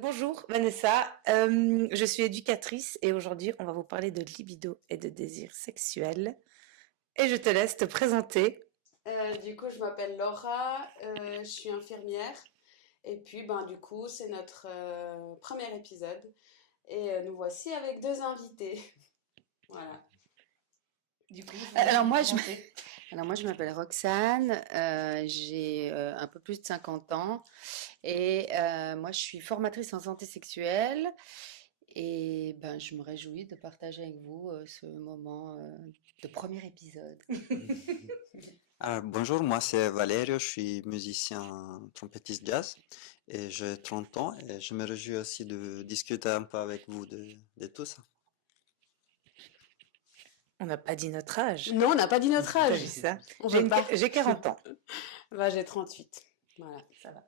Bonjour Vanessa, je suis éducatrice et aujourd'hui on va vous parler de libido et de désir sexuel et je te laisse te présenter. Du coup, je m'appelle Laura, je suis infirmière. Et puis, ben, du coup, c'est notre premier épisode. Et nous voici avec deux invités. Voilà. Du coup, je vous laisse Alors vous moi, présenter. je m'appelle Roxane, j'ai un peu plus de 50 ans et moi je suis formatrice en santé sexuelle et ben, je me réjouis de partager avec vous ce moment de premier épisode. Bonjour, moi c'est Valerio, je suis musicien trompettiste jazz et j'ai 30 ans et je me réjouis aussi de discuter un peu avec vous de tout ça. On n'a pas dit notre âge, Non, on n'a pas dit notre t'as âge. vu ça? On J'ai veut pas. j'ai 40 ans. Bah, j'ai 38. Voilà, ça va.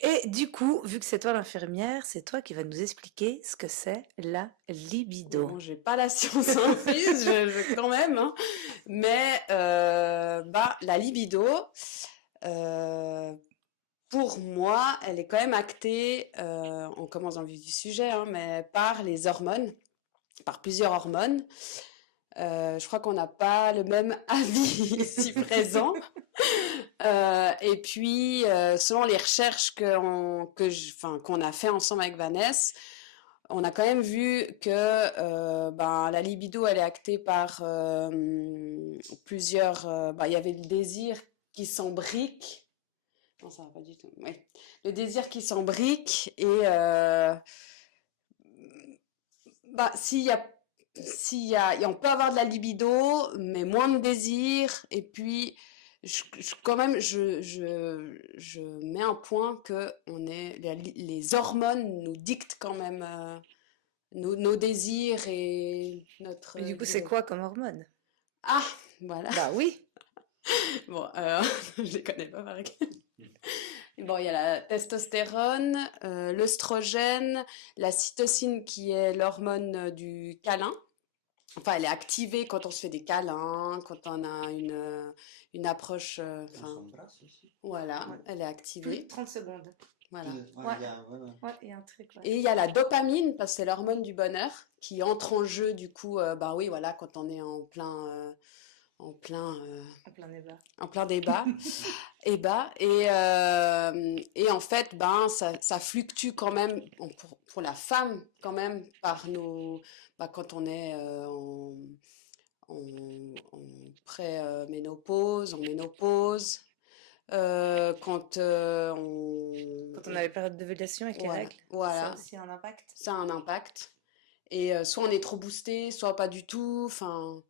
Et du coup, vu que c'est toi l'infirmière, c'est toi qui vas nous expliquer ce que c'est la libido. Bon, j'ai pas la science infuse, quand même, hein. Mais bah, la libido, euh, pour moi, elle est quand même actée, on commence dans le vif du sujet, hein, mais par les hormones, par plusieurs hormones. Je crois qu'on n'a pas le même avis ici présent. Et puis, selon les recherches qu'on a fait ensemble avec Vanessa, on a quand même vu que ben, la libido, elle est actée par plusieurs... ben, il y avait le désir qui s'embrique. Non, ça va pas du tout. Oui. Le désir qui s'embrique et bah, on peut avoir de la libido, mais moins de désir. Et puis, quand même, je mets un point que les hormones nous dictent quand même nos désirs et notre Mais du coup, c'est libido. quoi comme hormone? Ah, voilà. Bah oui, Bon, je les connais pas par cœur. Bon, il y a la testostérone, l'œstrogène, la cytocine qui est l'hormone du câlin. Enfin, elle est activée quand on se fait des câlins, quand on a une approche. Voilà, Ouais. elle est plus activée. 30 secondes. Voilà. Ouais, il y a un truc, ouais. Et il y a la dopamine, parce que c'est l'hormone du bonheur, qui entre en jeu, du coup, bah oui, voilà, quand on est en plein, En plein débat. en plein débat. Et en fait, ben, ça fluctue quand même, pour la femme, quand même, quand on est en pré-ménopause, en ménopause, quand Quand on a les périodes d'ovulation avec les voilà, règles, ça a voilà, aussi un impact. ça a un impact. Et soit on est trop boosté, soit pas du tout, enfin...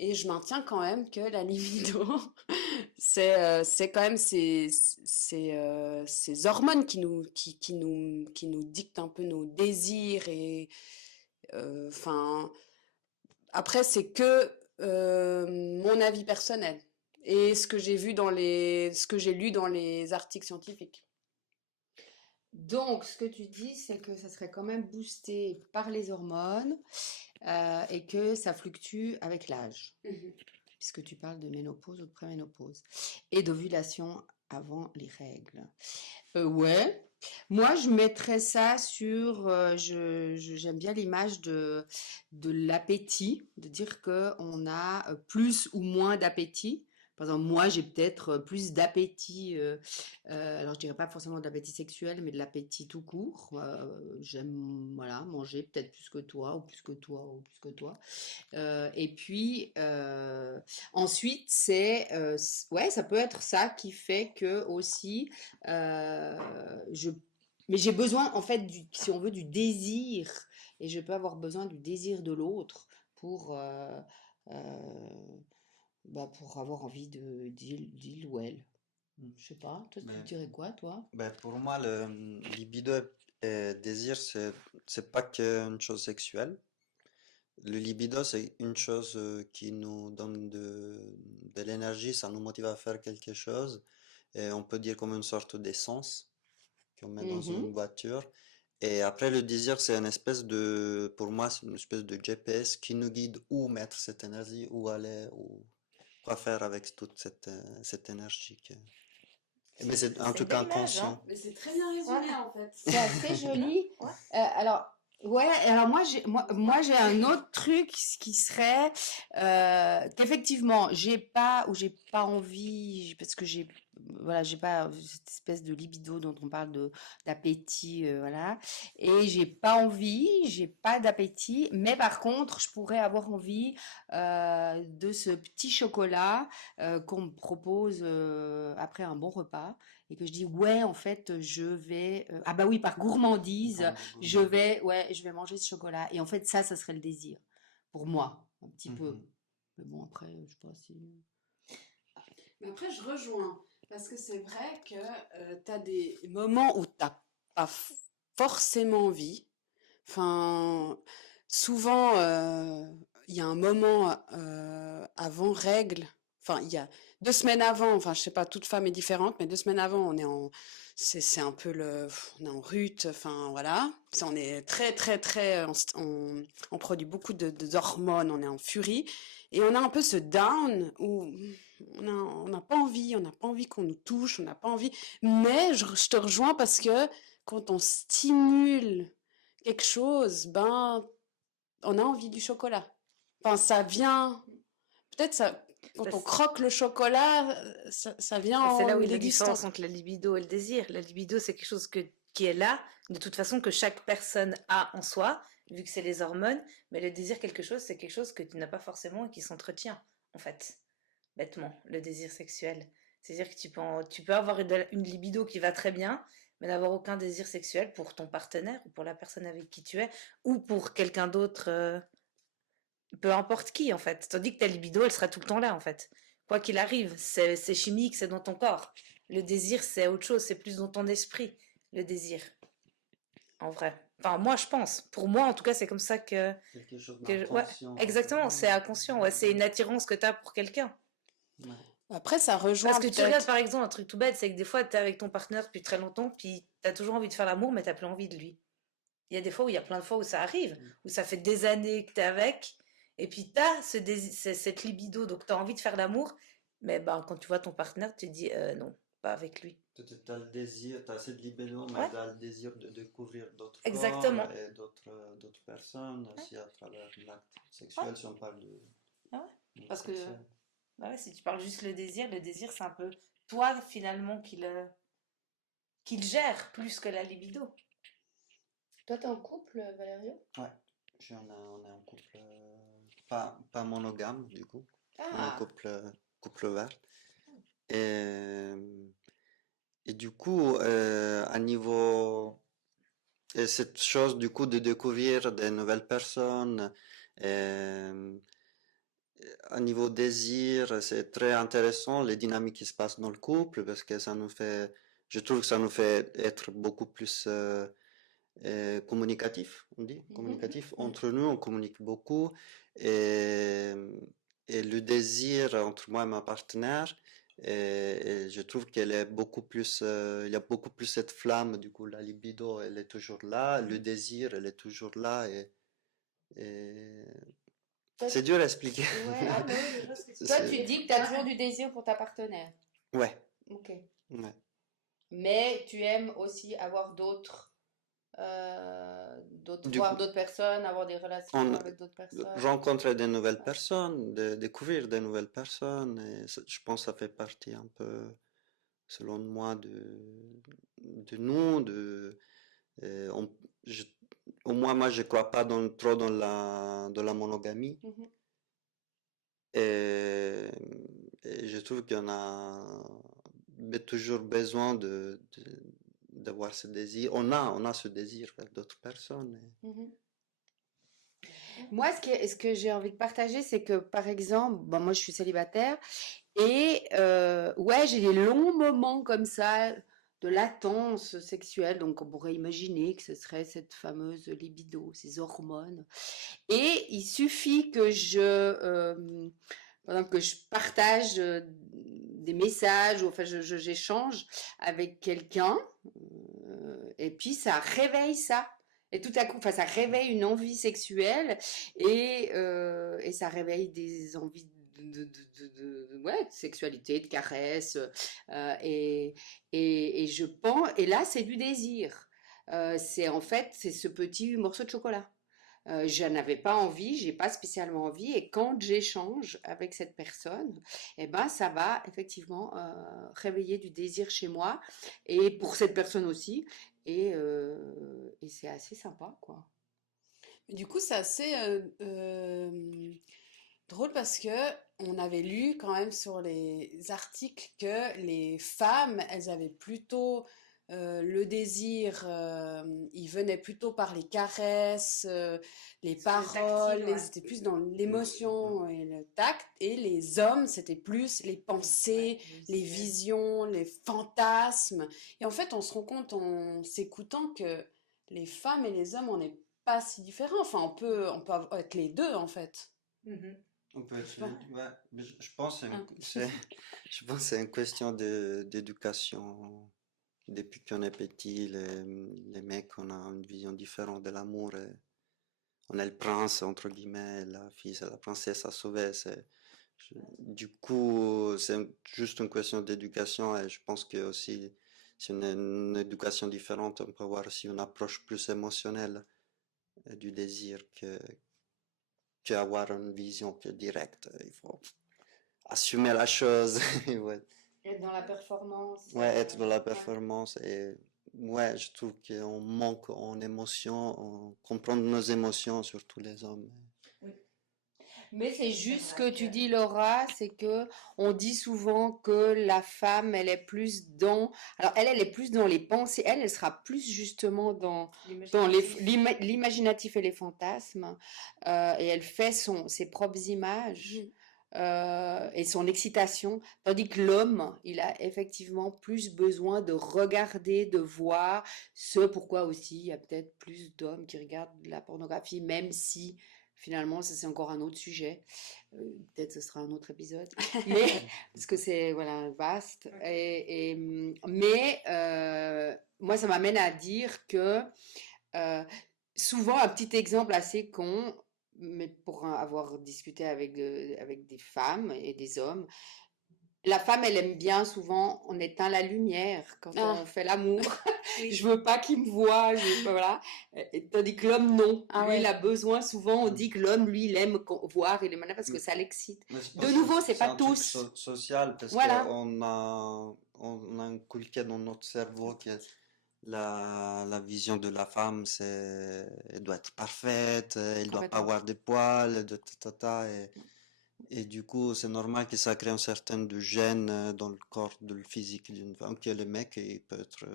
Et je maintiens quand même que la libido, c'est quand même ces hormones qui nous dictent un peu nos désirs. Et enfin, après, c'est que mon avis personnel et ce que j'ai vu ce que j'ai lu dans les articles scientifiques. Donc, ce que tu dis, c'est que ça serait quand même boosté par les hormones et que ça fluctue avec l'âge, puisque tu parles de ménopause ou de préménopause, et d'ovulation avant les règles. Ouais, moi je mettrais ça sur, j'aime bien l'image de l'appétit, de dire que on a plus ou moins d'appétit. Par exemple, moi j'ai peut-être plus d'appétit, alors je dirais pas forcément de l'appétit sexuel, mais de l'appétit tout court. J'aime voilà, manger peut-être plus que toi, ou plus que toi, ou plus que toi. Et puis ensuite, ouais, ça peut être ça qui fait que aussi mais j'ai besoin en fait si on veut du désir et je peux avoir besoin du désir de l'autre pour pour avoir envie de d'il ou elle. Je sais pas, toi tu Mais, dirais quoi toi? pour moi, le libido et désir, c'est pas qu'une chose sexuelle. Le libido, c'est une chose qui nous donne de l'énergie, ça nous motive à faire quelque chose. Et on peut dire comme une sorte d'essence qu'on met dans une Mhm. voiture. Et après, le désir, c'est une espèce pour moi, c'est une espèce de GPS qui nous guide où mettre cette énergie, où aller, ou quoi faire avec toute cette énergie. Mais c'est en C'est tout une cas belle image, inconscient. hein. Mais c'est très bien résumé en fait. C'est assez joli. Ouais. Alors, ouais, alors moi j'ai un autre truc qui serait qu'effectivement, j'ai pas envie, parce que j'ai pas cette espèce de libido dont on parle d'appétit, voilà. Et j'ai pas d'appétit, mais par contre, je pourrais avoir envie de ce petit chocolat qu'on me propose après un bon repas et que je dis ouais en fait je vais ah bah oui par gourmandise je vais manger ce chocolat et en fait ça serait le désir pour moi un petit peu Mhm. mais bon après je sais pas si Mais après, je rejoins. Parce que c'est vrai que tu as des moments où tu n'as pas forcément envie. Enfin, souvent, il y a un moment avant règle. Enfin, il y a 2 semaines avant. Enfin, je sais pas, toute femme est différente, mais 2 semaines avant, c'est un peu on est en rut. Enfin, voilà. On est très, très, très, on produit beaucoup d'hormones. On est en furie. Et on a un peu ce down où on n'a pas envie, qu'on nous touche, on n'a pas envie. Mais je te rejoins parce que quand on stimule quelque chose, ben, on a envie du chocolat. Enfin, ça vient, peut-être ça, Bah, quand on croque le chocolat, ça vient c'est en là où le est la différence dégustant. entre la libido et le désir. La libido, c'est quelque chose qui est là, de toute façon, que chaque personne a en soi, vu que c'est les hormones. Mais le désir, c'est quelque chose que tu n'as pas forcément et qui s'entretient, en fait, bêtement, le désir sexuel. C'est-à-dire que tu peux avoir une libido qui va très bien, mais n'avoir aucun désir sexuel pour ton partenaire ou pour la personne avec qui tu es, ou pour quelqu'un d'autre, peu importe qui, en fait. Tandis que ta libido, elle sera tout le temps là, en fait. Quoi qu'il arrive, c'est chimique, c'est dans ton corps. Le désir, c'est autre chose, c'est plus dans ton esprit, le désir, en vrai. Enfin, moi, je pense. Pour moi, en tout cas, c'est comme ça Quelque chose ouais, d'inconscient. exactement, c'est inconscient. Ouais, c'est une attirance que tu as pour quelqu'un. Ouais. Après, ça Parce rejoint que tu regardes, peut-être. par exemple, un truc tout bête, c'est que des fois, tu es avec ton partenaire depuis très longtemps, puis tu as toujours envie de faire l'amour, mais tu plus envie de lui. Il y a des fois où il y a plein de fois où ça arrive, où ça fait des années que tu es avec, et puis tu as cette libido, donc tu as envie de faire l'amour, mais ben, quand tu vois ton partenaire, tu te dis non, pas avec lui. Tu as le désir, tu as cette libido, mais Ouais, tu as le désir de découvrir d'autres corps exactement. et d'autres personnes Ouais, aussi à travers l'acte ouais, sexuel, si on parle ouais. de Parce que sexuel. bah ouais, si tu parles juste le désir, c'est un peu toi finalement qui le gère plus que la libido. toi t'es en couple Valérie Ouais, on est en couple pas monogame du coup, on est en ah couple ouvert. Et, et du coup, à niveau et cette chose du coup de découvrir des nouvelles personnes, euh, à niveau désir, c'est très intéressant les dynamiques qui se passent dans le couple parce que je trouve que ça nous fait être beaucoup plus communicatif, on dit, communicatif. Entre nous, on communique beaucoup et, et le désir entre moi et ma partenaire, et je trouve qu'elle est beaucoup plus, il y a beaucoup plus cette flamme, du coup, la libido, elle est toujours là, le désir, elle est toujours là et toi, c'est dur à expliquer. ouais ah bah oui je vois ce que tu toi tu C'est- dis que tu as toujours du désir pour ta partenaire Ouais, ok ouais. mais tu aimes aussi avoir Du voir coup, d'autres personnes, avoir des relations on avec d'autres personnes. rencontrer des nouvelles personnes, découvrir des nouvelles personnes, et je pense que ça fait partie un peu, selon moi, de nous, euh, on- je- au moins moi je crois pas trop dans la monogamie, Mhm. et, et je trouve qu'on a toujours besoin d'avoir ce désir, on a ce désir avec d'autres personnes. Mhm. Moi, ce que j'ai envie de partager, c'est que, par exemple, bon, moi, je suis célibataire et ouais, j'ai des longs moments comme ça de latence sexuelle. Donc, on pourrait imaginer que ce serait cette fameuse libido, ces hormones. Et il suffit que par exemple, que je partage des messages, ou enfin, j'échange avec quelqu'un, et puis ça réveille ça. Et tout à coup, enfin, ça réveille une envie sexuelle et ça réveille des envies ouais, de sexualité, de caresse. Et je pense, et là, c'est du désir. C'est ce petit morceau de chocolat. Je n'avais pas envie, j'ai pas spécialement envie, et quand j'échange avec cette personne, eh ben ça va effectivement réveiller du désir chez moi et pour cette personne aussi, et c'est assez sympa, quoi. Du coup, c'est assez drôle parce que on avait lu quand même sur les articles que les femmes, elles avaient plutôt le désir, il venait plutôt par les caresses, les C'est le tactile, paroles, ouais. c'était plus dans l'émotion et le tact, et les hommes, c'était plus les pensées, les visions, les fantasmes. Et en fait, on se rend compte en s'écoutant que les femmes et les hommes, on n'est pas si différents. Enfin, on peut être les deux, en fait. Mhm. On peut Je sais pas. ouais, mais je pense que Hein. je pense que c'est une question d'éducation. Depuis qu'on est petit, les mecs, on a une vision différente de l'amour. On est le prince, entre guillemets, la fille, c'est la princesse à sauver. Du coup, juste une question d'éducation et je pense que aussi, si on a une éducation différente, on peut avoir aussi une approche plus émotionnelle du désir qu'avoir une vision plus directe. Il faut assumer la chose. Ouais. Être dans la performance. Ouais, être dans la performance et ouais, je trouve qu'on manque en émotion, en comprendre nos émotions, surtout les hommes. Mais c'est C'est juste ce vrai que tu que dis, Laura, c'est que on dit souvent que la femme, elle est plus dans, alors elle est plus dans les pensées, elle sera plus justement dans l'imaginatif. l'imaginatif et les fantasmes, et elle fait ses propres images. Mhm. Et son excitation, tandis que l'homme, il a effectivement plus besoin de regarder, de voir, ce pourquoi aussi il y a peut-être plus d'hommes qui regardent la pornographie, même si finalement ça c'est encore un autre sujet. Peut-être ce sera un autre épisode, mais parce que c'est voilà vaste. Mais moi ça m'amène à dire que euh, souvent, un petit exemple assez con, mais pour avoir discuté avec des femmes et des hommes, la femme, elle aime bien souvent, on éteint la lumière quand Ah, on fait l'amour. Oui. Je veux pas qu'il me voie, voilà. Tandis que l'homme, non. ah Lui, il ouais. a besoin, souvent, on dit que l'homme, lui, il aime voir, il aime parce que Mais, ça l'excite. mais je De pense nouveau, que c'est c'est pas un truc tous. social parce Voilà. on a inculqué dans notre cerveau que la vision de la femme, elle doit être parfaite, elle doit pas Complètement. avoir de poils, de ta, et du coup, c'est normal que ça crée un certain de gêne dans le corps, de le physique d'une femme, que le mec, il peut être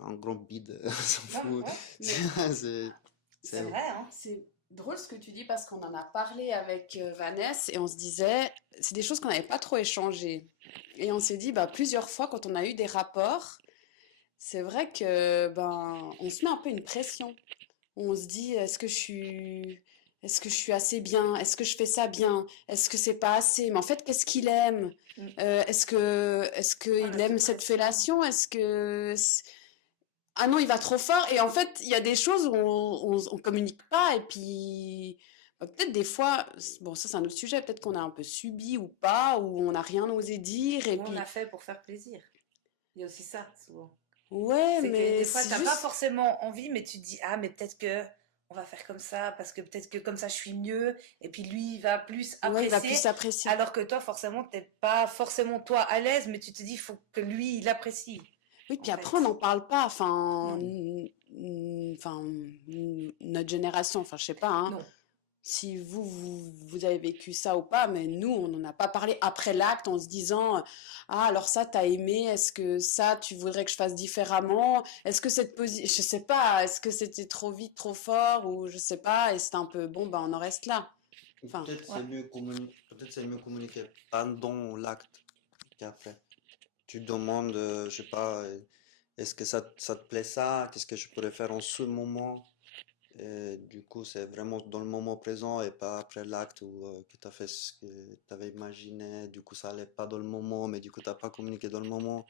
un gros bide, on s'en fout. Mais C'est, C'est c'est, vrai, hein? c'est drôle ce que tu dis parce qu'on en a parlé avec Vanessa et on se disait, c'est des choses qu'on n'avait pas trop échangées. Et on s'est dit, bah, plusieurs fois quand on a eu des rapports, c'est vrai que ben, on se met un peu une pression. On se dit, est-ce que je suis assez bien? Est-ce que je fais ça bien? Est-ce que c'est pas assez? Mais en fait, qu'est-ce qu'il aime? Mm. Est-ce Oh, qu'il aime cette l'autopression. fellation? Ah non, il va trop fort. Et en fait, il y a des choses où on communique pas. Et puis, peut-être des fois, bon, ça c'est un autre sujet, peut-être qu'on a un peu subi ou pas, ou on n'a rien osé dire. Et Ou on a puis, fait pour faire plaisir. Il y a aussi ça, souvent. ouais, C'est que mais des fois, c'est t'as pas juste. forcément envie, mais tu te dis, ah, mais peut-être que on va faire comme ça, parce que peut-être que comme ça, je suis mieux, et puis lui, il va plus Ouais, il va apprécier, plus s'apprécier. alors que toi, forcément, t'es pas forcément toi à l'aise, mais tu te dis, il faut que lui, il apprécie, Oui, en puis après, on fait. n'en parle pas. Enfin, Non, notre génération, enfin, je sais pas, hein, non. si vous avez vécu ça ou pas, mais nous, on n'en a pas parlé après l'acte en se disant, ah, alors ça, t'as aimé, est-ce que ça, tu voudrais que je fasse différemment? Est-ce que cette position, je sais pas, est-ce que c'était trop vite, trop fort, ou je sais pas, et c'est un peu, bon, ben, on en reste là. Enfin, Ouais. peut-être c'est mieux communiquer pendant l'acte qu'après. Tu demandes, je sais pas, est-ce que ça te plaît ça? Qu'est-ce que je pourrais faire en ce moment? Et du coup, c'est vraiment dans le moment présent et pas après l'acte où que tu as fait ce que tu avais imaginé. Du coup, ça allait pas dans le moment, mais du coup, tu n'as pas communiqué dans le moment.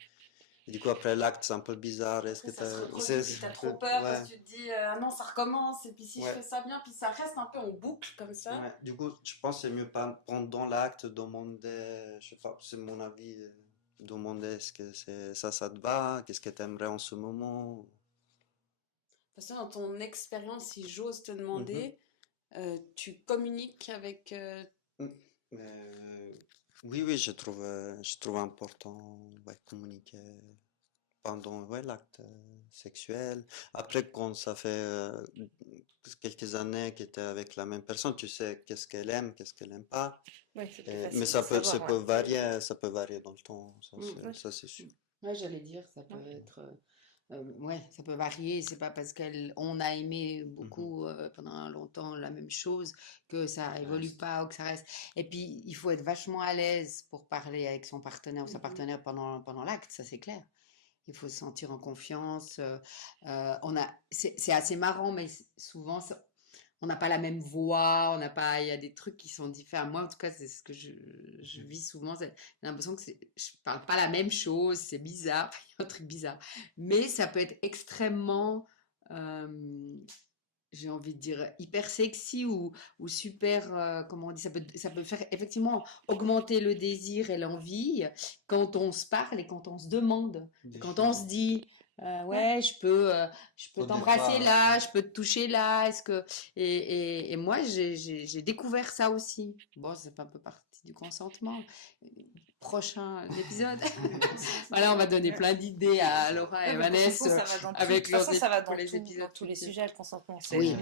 Et du coup, après l'acte, c'est un peu bizarre. Est-ce que ça se t'as... reproduit, puis t'as trop peur parce Ouais, que tu te dis, non, ça recommence, et puis si je Ouais. fais ça bien, puis ça reste un peu en boucle comme ça. Ouais, du coup, je pense que c'est mieux pas pendant l'acte demander, je sais pas, c'est mon avis, demander est-ce que ça te va, qu'est-ce que tu aimerais en ce moment. Parce que dans ton expérience, si j'ose te Mhm. demander, tu communiques avec... Mm. Oui, oui, je trouve important ouais, communiquer pendant ouais, l'acte sexuel. Après, quand ça fait quelques années que tu es avec la même personne, tu sais qu'est-ce qu'elle aime pas. Oui, c'est plus Mais facile de ça savoir, ouais. ça peut varier dans le temps, Mm. Ouais. ça c'est sûr. Ouais, j'allais dire, ça peut Ouais. être, ouais, ça peut varier. C'est pas parce qu'on a aimé Mhm. beaucoup pendant longtemps la même chose que ça Ça évolue reste. pas ou que ça reste. Et puis, il faut être vachement à l'aise pour parler avec son partenaire ou sa Mhm. partenaire pendant l'acte, ça c'est clair. Il faut se sentir en confiance. C'est assez marrant, mais souvent, on n'a pas la même voix, on n'a pas, il y a des trucs qui sont différents. Moi, en tout cas, c'est ce que je Mhm. vis souvent. J'ai l'impression que je parle pas la même chose, c'est bizarre, il y a un truc bizarre. Mais ça peut être extrêmement, euh, j'ai envie de dire, hyper sexy ou super, comment on dit, ça peut faire effectivement augmenter le désir et l'envie quand on se parle et quand on se demande, Des quand on choses. se dit, Ouais. ouais, je peux Au t'embrasser départ, là, je peux te toucher là, est-ce que, et moi, j'ai découvert ça aussi. Bon, c'est pas un peu partie du consentement. Prochain épisode. Voilà, on va donner plein d'idées à Laura Ouais, et mais le consentement, Vanessa ça va dans tout. De avec toute façon, ça va pour dans les tout, dans épisodes tous les futurs. sujets, le consentement. Oui,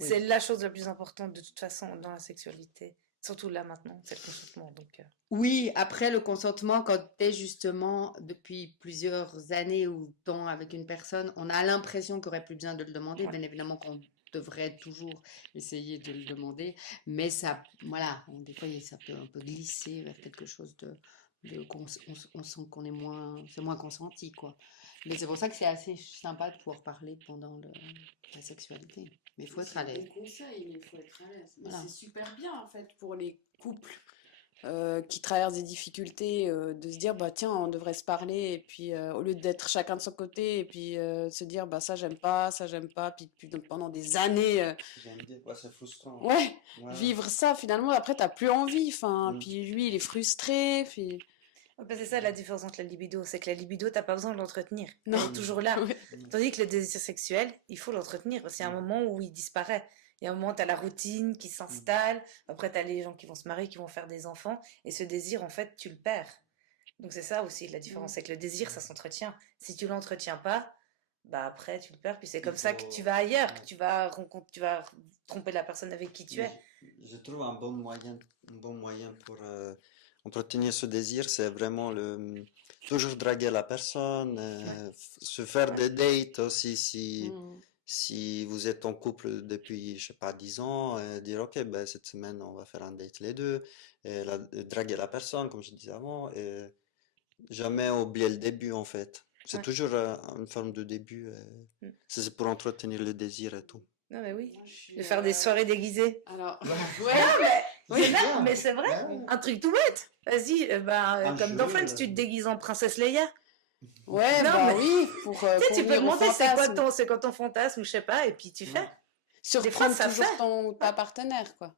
C'est oui. la chose la plus importante de toute façon dans la sexualité. Surtout là maintenant, c'est le consentement. Donc, Oui, après le consentement, quand tu es justement depuis plusieurs années ou temps avec une personne, on a l'impression qu'il n'y aurait plus besoin de le demander. ouais. Bien évidemment qu'on devrait toujours essayer de le demander, mais ça, voilà, des fois ça peut un peu glisser vers quelque chose on sent qu'on est c'est moins consenti, quoi. Mais c'est pour ça que c'est assez sympa de pouvoir parler pendant la sexualité. Mais il faut être C'est à un bon l'aise. conseil, mais il faut être à l'aise. Mais Voilà. c'est super bien en fait pour les couples qui traversent des difficultés de se dire bah tiens on devrait se parler et puis au lieu d'être chacun de son côté et puis se dire bah ça j'aime pas puis donc, pendant des années j'aime dire, ouais, c'est frustrant. ouais Ouais. vivre ça finalement après t'as plus envie enfin Mm. puis lui il est frustré puis Ouais, bah, c'est ça la différence entre la libido, c'est que la libido, t'as pas besoin de l'entretenir. non Elle est toujours là. ouais. Mm. Tandis que le désir sexuel, il faut l'entretenir parce qu'il y a un Mm. moment où il disparaît. Il y a un moment, tu as la routine qui s'installe. Après, tu as les gens qui vont se marier, qui vont faire des enfants. Et ce désir, en fait, tu le perds. Donc, c'est ça aussi la différence. C'est que le désir, ça s'entretient. Si tu l'entretiens pas, bah après, tu le perds. Puis c'est Il comme ça que tu faut. vas ailleurs, que Ouais. tu vas tromper la personne avec qui tu Mais es. je trouve un bon moyen pour entretenir ce désir, c'est vraiment toujours draguer la personne, se faire des dates aussi Mm. si vous êtes en couple depuis, je sais pas, 10 ans, dire ok, ben, cette semaine on va faire un date les deux, et draguer la personne, comme je disais avant, et jamais oublier le début en fait. C'est Ouais. toujours une forme de début, Mm. c'est pour entretenir le désir et tout. Non, mais oui. Moi, je suis, De faire des soirées déguisées. alors Ouais. Mais c'est là, mais c'est vrai. Un truc tout bête. Vas-y, Un comme dans jeu, Friends, tu te déguises en princesse Leia. ouais Non, bah mais oui pour tu sais, tu peux convenir au demander fantasme c'est quoi ton fantasme, ou je sais pas, et puis tu fais. Ouais. Des fois, surprendre ça toujours fait. ton ta partenaire quoi.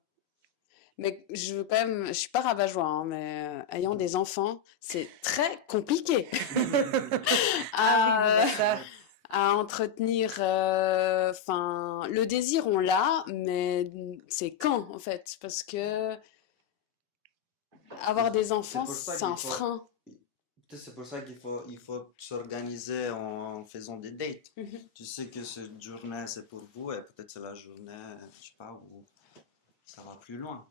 Mais je veux quand même, je suis pas rabat-joie, hein, mais ayant des enfants, c'est très compliqué Ah oui, bon, à, bah ça. à entretenir. Enfin, le désir, on l'a, mais c'est quand en fait? Parce que avoir des C'est enfants, pour ça c'est qu'il un faut, frein. peut-être c'est pour ça il faut s'organiser en faisant des dates. Tu sais que cette journée c'est pour vous et peut-être c'est la journée, je sais pas, où ça va plus loin.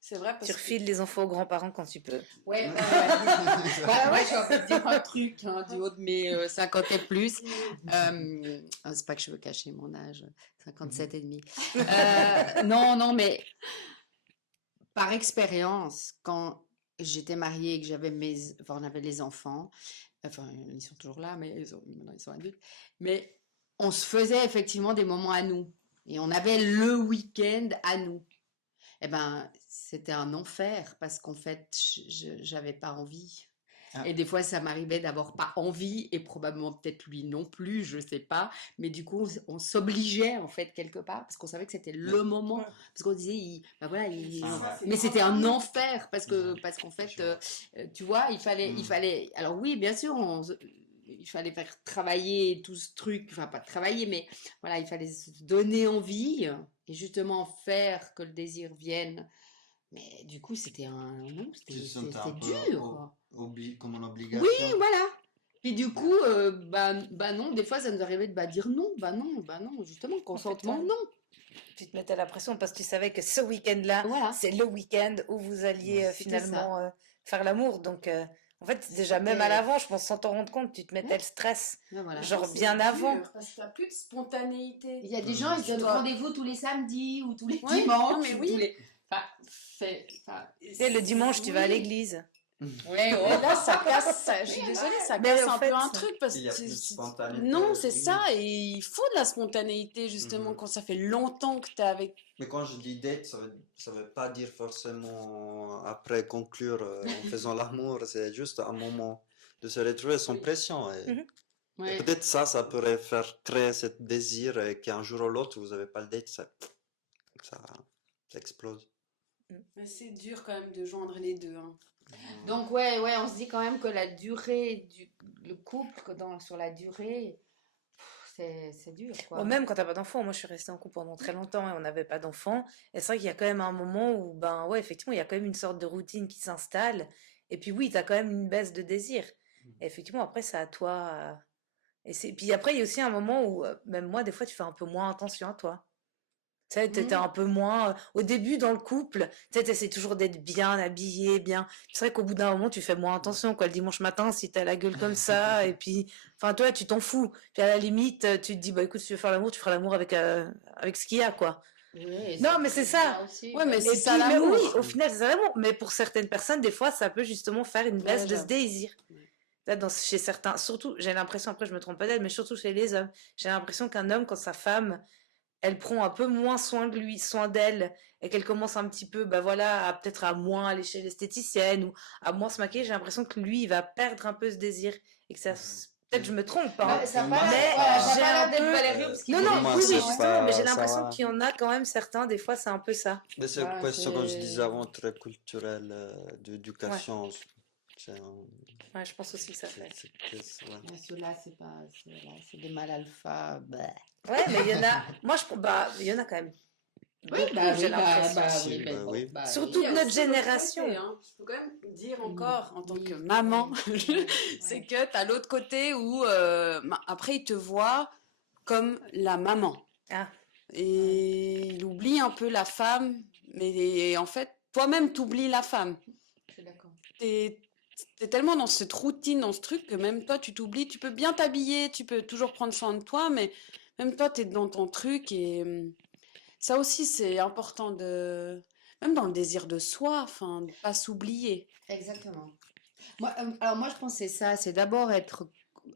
C'est vrai Tu parce que refiles les enfants aux grands-parents quand tu peux. Ouais, voilà, moi, je vais en fait dire un truc hein, du haut de mes 50 et plus. C'est pas que je veux cacher mon âge, 57 et demi. Non, mais par expérience, quand j'étais mariée et que on avait les enfants, enfin, ils sont toujours là, mais maintenant ils sont adultes, mais on se faisait effectivement des moments à nous. Et on avait le week-end à nous. Eh ben, c'était un enfer parce qu'en fait, j'avais pas envie. Ah. Et des fois, ça m'arrivait d'avoir pas envie, et probablement peut-être lui non plus, je sais pas. Mais du coup, on s'obligeait en fait quelque part, parce qu'on savait que c'était le moment. Ouais. Parce qu'on disait, bah voilà, Ça, mais c'était un vraiment- enfer, parce qu'en fait, Je vois. tu vois, il fallait. Alors oui, bien sûr, il fallait faire travailler tout ce truc, enfin pas travailler, mais voilà, il fallait se donner envie et justement faire que le désir vienne. Mais du coup, c'était non, Tu te sentais un c'était peu dur. comme une Oui, obligation. voilà. Puis du coup, bah non, des fois ça nous arrivait de dire non, bah non, justement, consentement, ouais. non. Tu te mettais la pression parce que tu savais que ce week-end-là, Voilà. c'est le week-end où vous alliez C'était finalement faire l'amour. Donc, en fait, déjà, même à C'était- l'avant, je pense, sans t'en rendre compte, tu te mettais Ouais. le stress. Ouais, voilà. Genre C'est bien avant. dur, parce que t'as plus de spontanéité. Il y a des gens, ils se donnent dois- rendez-vous tous les samedis ou tous les Ouais, dimanches. non, mais ou oui. tous les... Enfin, Tu sais, le dimanche, tu vas à Oui. l'église. ouais, Et là, ça casse, je suis désolée, ça Mais casse en un fait, peu un truc parce Il y a que plus de spontanéité. non, c'est Oui. ça, et il faut de la spontanéité justement Mhm. quand ça fait longtemps que t'es avec. Mais quand je dis date, ça veut pas dire forcément après conclure en faisant l'amour. C'est juste un moment de se retrouver sans pression. Et, Mhm. et ouais. peut-être ça pourrait faire créer ce désir et qu'un jour ou l'autre, vous n'avez pas le date, ça explose. Mais c'est dur quand même de joindre les deux. Hein. Donc ouais, on se dit quand même que la durée le couple, sur la durée, c'est dur, quoi. Bon, même quand t'as pas d'enfant, moi je suis restée en couple pendant très longtemps et on n'avait pas d'enfant. Et c'est vrai qu'il y a quand même un moment où, ben ouais, effectivement, il y a quand même une sorte de routine qui s'installe. Et puis oui, t'as quand même une baisse de désir. Et effectivement, après, c'est à toi. Puis après, il y a aussi un moment où, même moi, des fois, tu fais un peu moins attention à toi. Tu sais, t'es un peu moins. Au début, dans le couple, tu sais, t'essaies toujours d'être bien habillé, bien. C'est vrai qu'au bout d'un moment, tu fais moins attention, quoi. Le dimanche matin, si t'as la gueule comme ça, et puis. Enfin, toi, tu t'en fous. Puis à la limite, tu te dis, bah écoute, si tu veux faire l'amour, tu feras l'amour avec ce qu'il y a, quoi. Ouais, Non, mais c'est ça. aussi. Ouais, mais Et c'est ça puis, mais l'amour. oui, au final, c'est ça l'amour. Mais pour certaines personnes, des fois, ça peut justement faire une baisse Ouais, de ce j'avoue. désir. Ouais. Là, chez certains, surtout, j'ai l'impression, après, je me trompe pas d'elle, mais surtout chez les hommes, j'ai l'impression qu'un homme, quand sa femme elle prend un peu moins soin de lui, soin d'elle, et qu'elle commence un petit peu, bah voilà, peut-être à moins aller chez l'esthéticienne ou à moins se maquiller, j'ai l'impression que lui, il va perdre un peu ce désir et que ça, peut-être je me trompe, hein, Ça Pour n'a moi, pas c'est l'air, mais voilà, ça a j'ai pas l'air un d'être peu, Valérie, parce qu'il non, dit non, des moi, oui, choses, oui, c'est ouais. justement, mais j'ai ça l'impression va. qu'il y en a quand même certains, des fois, c'est un peu ça. Mais c'est Ouais, question, comme je c'est- disais avant, très culturel Ouais, d'éducation. C'est ouais, je pense aussi que ça fait. ouais. Ouais, ceux-là, c'est des mâles alpha. Bah. Ouais, mais il y en a, moi, il y en a quand même Oui, beaucoup, bah j'ai oui, l'impression. oui, Si, ben bah bon, oui. bah Sur oui. toute Il y a notre aussi l'autre génération. côté, hein. Je peux quand même dire Mm. encore en tant que Oui, maman, ouais, c'est ouais. que t'as l'autre côté où après il te voit comme la maman Ah, et il oublie un peu la femme, mais en fait toi-même t'oublies la femme. Je suis d'accord. T'es t'es tellement dans cette routine, dans ce truc que même toi tu t'oublies. Tu peux bien t'habiller, tu peux toujours prendre soin de toi, mais même toi t'es dans ton truc et ça aussi c'est important de même dans le désir de soi, enfin de pas s'oublier. Exactement. Alors moi, je pense que c'est ça, c'est d'abord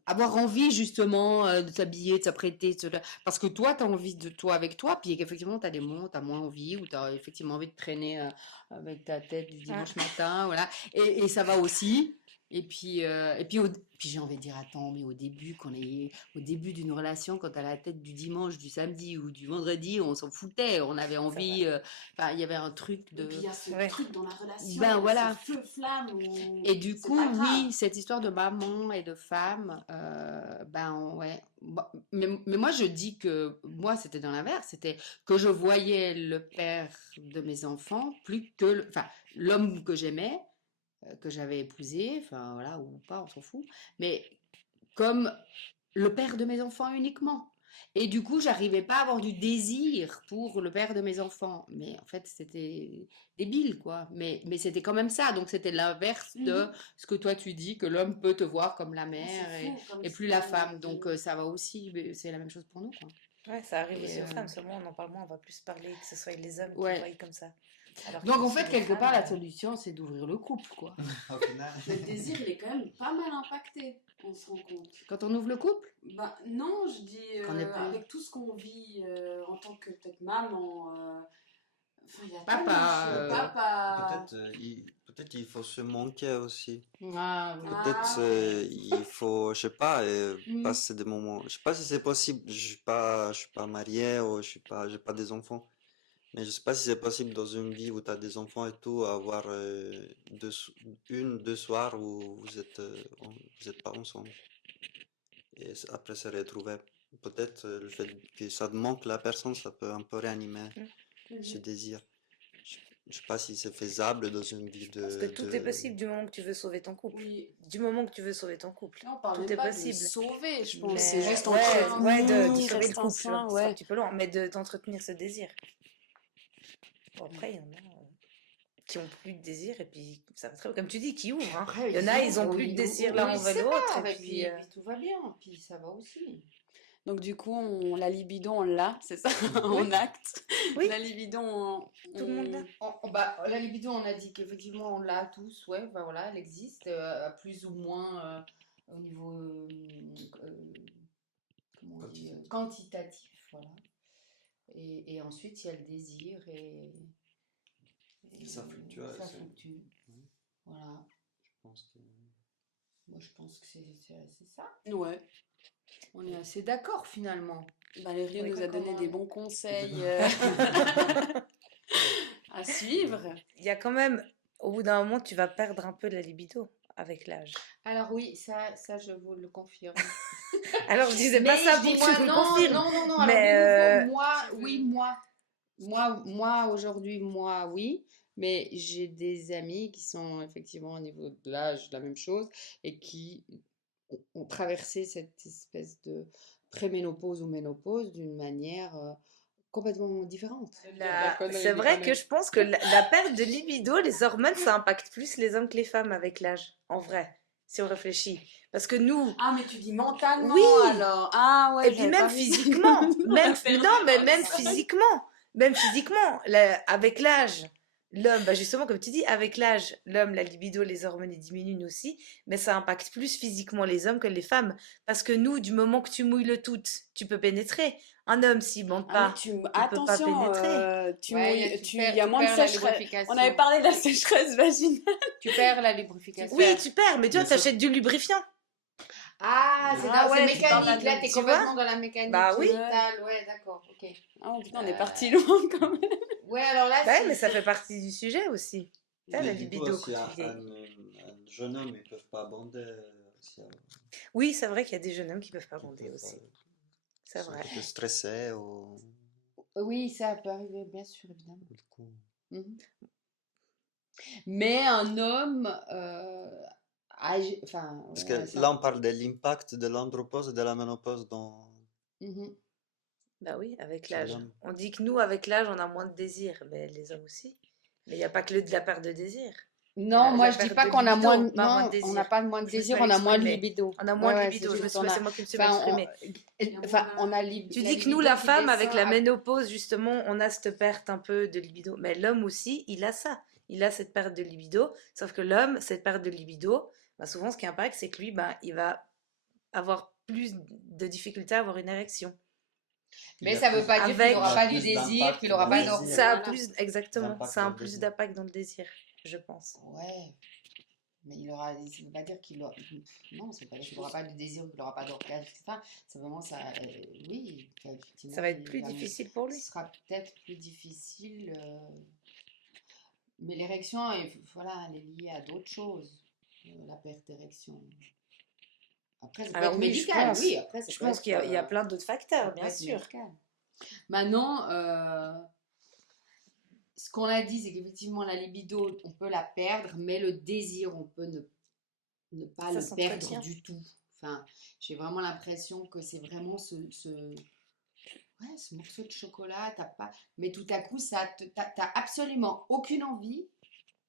avoir envie justement de t'habiller, de s'apprêter, parce que toi, tu as envie de toi avec toi, puis qu'effectivement, tu as des moments où tu as moins envie, où tu as effectivement envie de traîner avec ta tête du ouais. dimanche matin, voilà. Et ça va aussi. Et puis j'ai envie de dire, attends, mais au début, au début d'une relation, quand tu as la tête du dimanche, du samedi ou du vendredi, on s'en foutait, on avait C'est envie, vrai. enfin, il y avait un truc Et puis il y a ce Ouais. truc dans la relation, Ben voilà. ce feu flamme où Et du c'est coup, pas grave. oui, cette histoire de maman et de femme, ouais. Mais moi, je dis que moi, c'était dans l'inverse. C'était que je voyais le père de mes enfants plus que, enfin, l'homme que j'aimais, que j'avais épousé, enfin, voilà, ou pas, on s'en fout, mais comme le père de mes enfants uniquement. Et du coup, j'arrivais pas à avoir du désir pour le père de mes enfants. Mais en fait, c'était débile, quoi. Mais c'était quand même ça. Donc, c'était l'inverse de ce que toi, tu dis, que l'homme peut te voir comme la Ah, mère c'est fou, comme et plus la femme. Donc, ça va aussi, ça va la même chose pour nous, quoi. Ouais, ça arrive aussi Et, aux femmes, seulement on en parle moins, on va plus parler que ce soit les hommes qui ouais. voient comme ça. Alors Donc, que en chez fait, les quelque femmes, part, la solution, c'est d'ouvrir le couple, quoi. Au final. Le désir, il est quand même pas mal impacté, on se rend compte. Quand on ouvre le couple, Bah non, je dis Qu'on est plus- avec tout ce qu'on vit en tant que peut-être maman, Enfin, il y a Papa, tellement de choses. Papa. Peut-être il faut se manquer aussi. Ah oui. Peut-être il faut, je sais pas, passer des moments. Je sais pas si c'est possible. Je suis pas marié ou j'ai pas des enfants. Mais je sais pas si c'est possible dans une vie où tu as des enfants et tout, avoir deux soirs où vous êtes pas ensemble. Et après se retrouver. Peut-être le fait que ça te manque la personne, ça peut un peu réanimer ce désir. Je, je sais pas si c'est faisable dans une vie Parce que tout est possible du moment que tu veux sauver ton couple. Oui. Du moment que tu veux sauver ton couple. Là, on parle Tout même est pas possible. de sauver, je pense. Mais C'est juste ouais, ouais, de entretenir, sauver le rester couple, ensemble, c'est un ouais. petit peu loin, mais d'entretenir ce désir. Bon, après, il y en a qui ont plus de désir et puis ça va très bien. Comme tu dis, qui ouvrent. Hein. Après, Il y en a, ils ont plus de désir l'un ils envers se l'autre. séparent, Et et puis, puis tout va bien, puis ça va aussi. Donc du coup, la libido, on l'a, c'est ça, Oui. en acte. Oui. La libido, tout le monde l'a. La libido, on a dit qu'effectivement on l'a tous, ouais, bah voilà, elle existe, plus ou moins au niveau comment on dit, quantitatif, voilà. Et ensuite il y a le désir et Ça fluctue. ça fluctue. Oui. Voilà. Je pense que... Moi je pense que c'est ça. Ouais. On est assez d'accord finalement. Valérie Oui, nous a donné comment- des bons conseils à suivre. Il y a quand même, au bout d'un moment, tu vas perdre un peu de la libido avec l'âge. Alors oui, ça je vous le confirme. Alors, je disais pas Mais ça je pour dis que tu moi, me le non, confirmes. non, Mais, alors de nouveau, moi, tu veux- oui, moi aujourd'hui, moi, oui, mais j'ai des amis qui sont effectivement au niveau de l'âge la même chose et qui ont traversé cette espèce de préménopause ou ménopause d'une manière complètement différente. C'est vrai que je pense que la perte de libido, les hormones, ça impacte plus les hommes que les femmes avec l'âge, en vrai, si on réfléchit. Parce que nous, Ah, mais tu dis mentalement Oui. alors. Ah ouais, et puis j'avais même pas vu ça. physiquement, même, perdu non, mais comme même ça. physiquement, avec l'âge, l'homme, bah justement, comme tu dis, avec l'âge, l'homme, la libido, les hormones, ils diminuent nous aussi, mais ça impacte plus physiquement les hommes que les femmes. Parce que nous, du moment que tu mouilles le tout, tu peux pénétrer. Un homme, s'il bande Ah, pas, mais peut pas attention, pénétrer. tu Ouais, mouilles- tu tu- perds- il y a tu moins de perds la sécheresse. lubrification. On avait parlé de la sécheresse vaginale. Tu perds la lubrification. Oui, tu perds, mais tu vois, Mais ça- t'achètes du lubrifiant. Ah, c'est Ah ouais, c'est tu parles mécanique, là, d'un- t'es tu complètement dans la mécanique Bah oui. totale, ouais, d'accord, ok. Ah putain, on est Euh, parti loin quand même. Ouais, alors là, Ouais, mais ça fait partie du sujet aussi. Ça, Mais la du coup, libido, aussi, quand tu vieillis. un jeune homme, ils peuvent pas bander. Oui, c'est vrai qu'il y a des jeunes hommes qui peuvent pas Ils bander peuvent aussi. pas- C'est ils sont vrai. un peu stressés ou... Oui, ça peut arriver, bien sûr, évidemment. Du coup... Mhm. Mais un homme, enfin, Parce ouais, que là, on parle de l'impact de l'andropause et de la ménopause dans Mhm. Bah oui, avec sur l'âge. l'homme. On dit que nous, avec l'âge, on a moins de désir, mais les hommes aussi. Mais il n'y a pas que de la perte de désir. Non, La moi je dis perte pas de qu'on a libido, moins de... pas moins de Non, on désir. n'a pas moins de Je me suis désir, mal on a moins de exprimée. libido. On a moins de Ouais, libido, c'est je me juste, suis, on a... c'est moi qui me suis Enfin, mal exprimée. on a Tu la dis que nous, libido la qui femme, avec descend la à- ménopause, justement, on a cette perte un peu de libido. Mais l'homme aussi, il a ça. Il a cette perte de libido. Sauf que l'homme, cette perte de libido, bah, souvent, ce qui impacte, c'est que lui, bah, il va avoir plus de difficultés à avoir une érection. Mais ça veut pas dire qu'il Avec- n'aura il a pas du plus désir, d'impact qu'il n'aura dans pas Oui, le d'orgasme. désir. ça a Voilà. plus, exactement, D'impact ça a dans le plus désir. d'impact dans le désir, je pense. Ouais. Mais il aura, ça veut pas dire qu'il aura, non, ça veut pas dire qu'il n'aura pas de désir, qu'il n'aura pas d'orgasme, etc. C'est vraiment ça, oui, effectivement. Ça va être il plus va- difficile pour lui. Ce sera peut-être plus difficile, mais l'érection, voilà, elle est liée à d'autres choses, la perte d'érection. Après, ça peut Alors être oui, médical, pense. oui, après, ça Je peut pense être, qu'il y a plein d'autres ça facteurs, peut bien être sûr. médical. Maintenant, ce qu'on a dit, c'est qu'effectivement, la libido, on peut la perdre, mais le désir, on peut ne pas Ça le s'entretient. perdre du tout. Enfin, j'ai vraiment l'impression que c'est vraiment ouais, ce morceau de chocolat, t'as pas... mais tout à coup, t'as absolument aucune envie,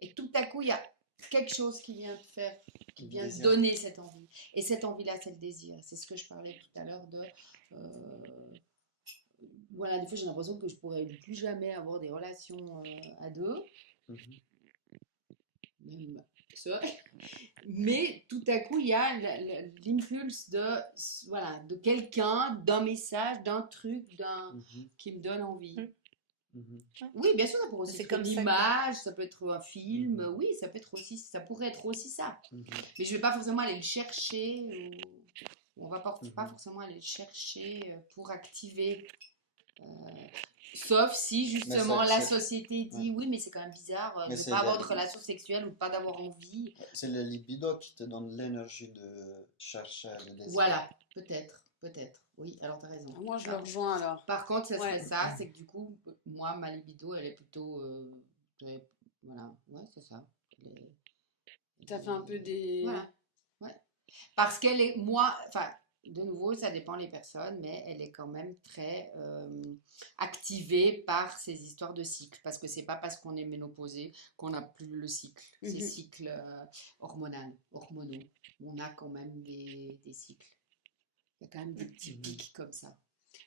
et tout à coup, il y a quelque chose qui vient te faire, qui vient te Désir. donner cette envie. Et cette envie-là, c'est le désir. C'est ce que je parlais tout à l'heure de... voilà, des fois, j'ai l'impression que je pourrais plus jamais avoir des relations à deux, Mhm. même seul. Mais tout à coup, il y a l'impulse voilà, de quelqu'un, d'un message, d'un truc, Mhm. qui me donne envie. Mm. Mhm. Oui, bien sûr, ça pourrait aussi C'est être comme une ça que... image, ça peut être un film, Mhm. oui, ça peut être aussi, ça pourrait être aussi ça. Mhm. Mais je vais pas forcément aller le chercher, ou on va pas Mhm. forcément aller le chercher pour activer. euh, Sauf si Mais justement la société ouais. dit oui, mais c'est quand même bizarre Mais de c'est pas avoir de relation sexuelle ou de pas d'avoir envie. c'est le libido qui te donne l'énergie de chercher le désir. Voilà, peut-être. Oui, alors t'as raison. Ah, moi, je le rejoins alors. Par contre, ce Ouais. serait ça, c'est que du coup, moi, ma libido, elle est plutôt. Voilà, ouais, c'est ça. Ça fait un peu des... Voilà, ouais. Parce qu'elle est, moi, enfin, de nouveau, ça dépend les personnes, mais elle est quand même très activée par ces histoires de cycle. Parce que c'est pas parce qu'on est ménopausé qu'on n'a plus le cycle, ces Mhm. cycles hormonaux. On a quand même des cycles. Il y a quand même des petits Mhm. pics comme ça.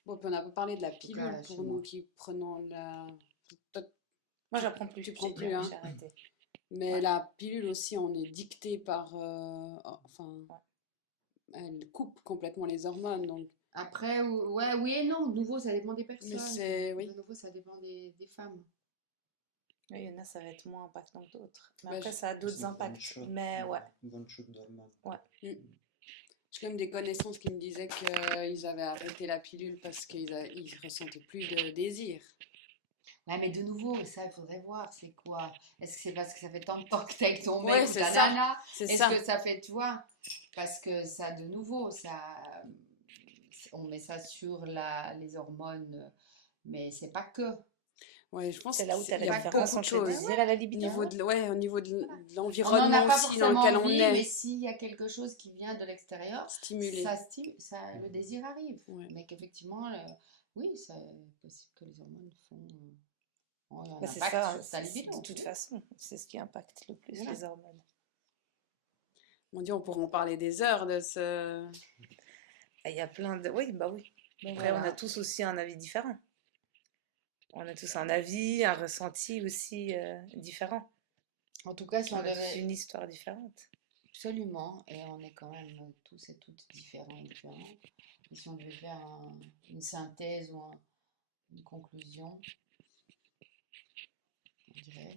Bon, puis on a pas parlé de la En tout pilule cas, chez pour nous moi. qui prenons la... Toi, Moi, j'apprends plus. tu prends J'ai plus, hein. j'ai arrêté. Mais Ouais. la pilule aussi, on est dicté par... enfin, Ouais. elle coupe complètement les hormones, donc... Après, ouais, oui et non. De nouveau, ça dépend des Mais personnes. c'est... De Oui. nouveau, ça dépend des femmes. Oui, il y en a, ça va être moins impactant que d'autres. Mais Bah, après, je- ça a d'autres C'est une impacts. chute, Mais ouais, une bonne chute d'hormones. ouais. Mm. J'ai quand même des connaissances qui me disaient qu'ils avaient arrêté la pilule parce qu'ils ressentaient plus de désir. Ouais, mais de nouveau, ça, il faudrait voir, c'est quoi? Est-ce que c'est parce que ça fait tant de temps que t'es avec ton Ouais, mec ou c'est ta ça. nana? C'est Est-ce ça. que ça fait, tu vois? Parce que ça, de nouveau, on met ça sur les hormones, mais c'est pas que. Ouais, je pense C'est là où tu as qu'il la y a pas que. différence beaucoup de entre le choses. désir et la Au libido. niveau de, ouais, au niveau de On n'en a l'environnement pas aussi dans forcément lequel on envie, mais est s'il y a quelque chose qui vient de l'extérieur, stimulé. le désir arrive. Ouais. Mais qu'effectivement, oui, c'est possible que les hormones ont un Bah, c'est impact ça, sur ta de libido. toute façon, c'est ce qui impacte le plus Voilà. les hormones. Mon Dieu, on pourrait en parler des heures de ce... Ah, il y a plein de... Oui, bah oui. Ben Après, on a voilà. tous aussi un avis différent. On a tous un avis, un ressenti aussi différent. En tout cas, si On on a tous devait une histoire différente. absolument, et on est quand même tous et toutes différents et différents. Et si on devait faire une synthèse ou une conclusion, on dirait,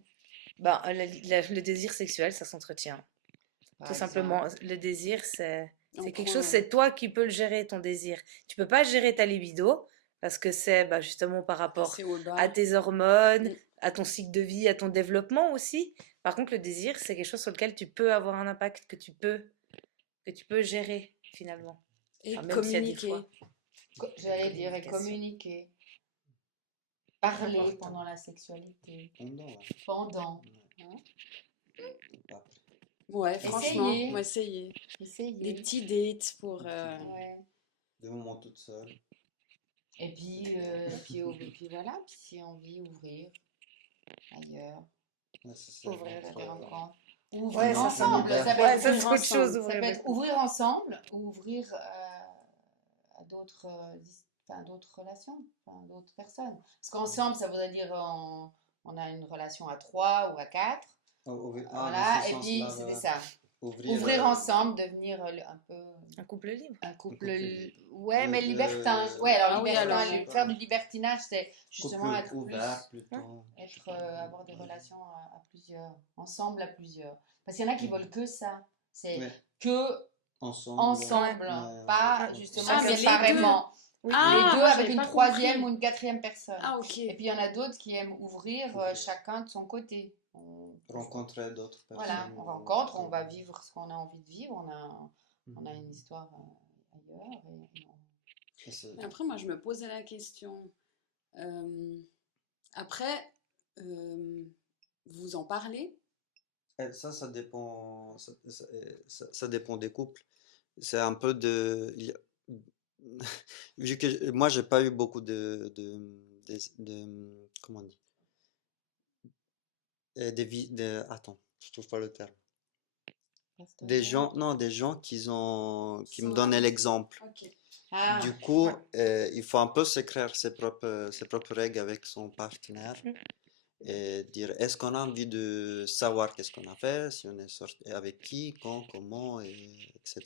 Bah, le désir sexuel, ça s'entretient. par Tout exemple, simplement, le désir, c'est On quelque prend... chose, c'est toi qui peux le gérer, ton désir. Tu peux pas gérer ta libido parce que c'est bah, justement par rapport C'est au à bas. tes hormones, Mm. à ton cycle de vie, à ton développement aussi. Par contre, le désir, c'est quelque chose sur lequel tu peux avoir un impact, que tu peux gérer finalement. Et Enfin, même s'il y a des communiquer. fois. j'allais dire, et communication. communiquer, parler Important. pendant la sexualité, Pendant, ouais. pendant, Après. Ouais, franchement, Essayez. on va essayer. Des essayer. petits dates pour... Ouais. Des moments toute seule. Et puis, puis voilà, puis si on veut ouvrir ailleurs, Ouais, c'est Ouvrir notre, des rencontres. Ouais, Ouvrir ça, ça ensemble, univers. ça peut Ouais, être ça ouvrir c'est autre chose. Ça ouvrir peut le être couple. ouvrir ensemble ou ouvrir à d'autres d'autres relations, d'autres personnes. Parce qu'ensemble, ça voudrait dire on a une relation à 3 ou à 4. Dans Voilà, ce et puis sens-là, c'était ça. ouvrir, Ouvrir ensemble, devenir un peu Un couple libre. un couple. couple libre. Ouais, mais De- libertin. Ouais, alors Ah oui, libertin, alors, je sais faire pas. du libertinage, c'est justement Couple être ouvert plus. plutôt. Avoir des relations à plusieurs, ensemble à plusieurs. Parce qu'il y en a qui veulent que ça. C'est Ouais. que ensemble, mais- pas ouais. justement Chacun les séparément. Oui. Ah, Les deux moi, avec j'avais une pas troisième compris. ou une quatrième personne. Ah, ok. Et puis il y en a d'autres qui aiment ouvrir Ouvrir. chacun de son côté. Rencontrer d'autres personnes. Voilà, on rencontre, on va vivre ce qu'on a envie de vivre, on a une histoire ailleurs. Et c'est- Mais après, moi, je me posais la question. Après, vous en parlez? et ça dépend, ça dépend des couples. C'est un peu de, vu que moi j'ai pas eu beaucoup comment on dit, attends, je trouve pas le terme. Des gens, non, des gens qui me donnaient l'exemple. Ok. Ah, Du coup, ouais. il faut un peu se créer ses propres règles avec son partenaire Mm. et dire est-ce qu'on a envie de savoir qu'est-ce qu'on a fait, si on est sorti, avec qui, quand, comment, etc.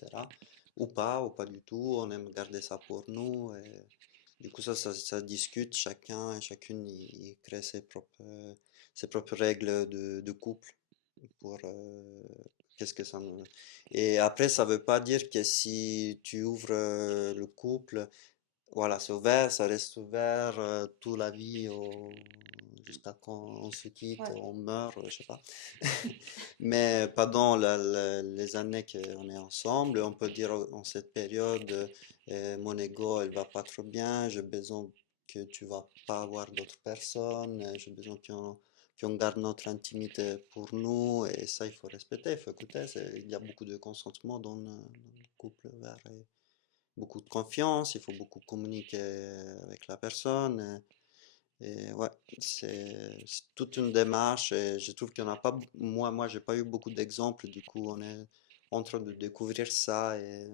Ou pas du tout, on aime garder ça pour nous. Du coup, ça discute, chacun et chacune, il crée ses propres règles de couple pour qu'est-ce que ça nous... Et après, ça veut pas dire que si tu ouvres le couple, voilà, c'est ouvert, ça reste ouvert toute la vie jusqu'à quand on se quitte, Ouais. on meurt, je sais pas. Mais pendant les années qu'on est ensemble, on peut dire en cette période, mon ego, elle va pas trop bien, j'ai besoin que tu vas pas avoir d'autres personnes, j'ai besoin qu'on garde notre intimité pour nous, et ça, il faut respecter, il faut écouter. Il y a beaucoup de consentement dans le couple ouvert, et beaucoup de confiance, il faut beaucoup communiquer avec la personne. Et ouais, c'est toute une démarche et je trouve qu'il n'y en a pas, moi j'ai pas eu beaucoup d'exemples, du coup on est en train de découvrir ça et